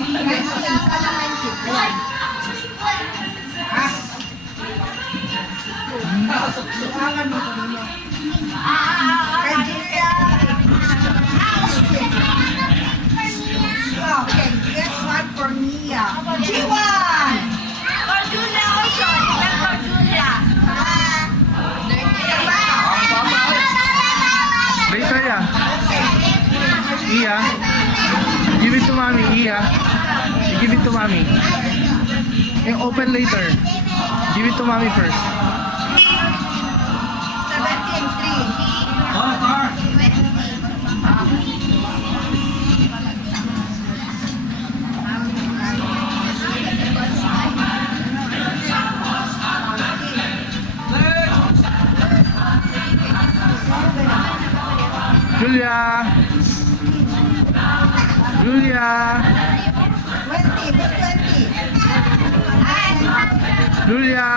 Okay, guess what for Mia? G1! For Julia also. Even for Julia. Later ya. Iya. Give it to mommy, Iya. Give it to mommy. Open later. Give it to mommy first. 17-3. Julia. Julia. 20, who's 20? Julia.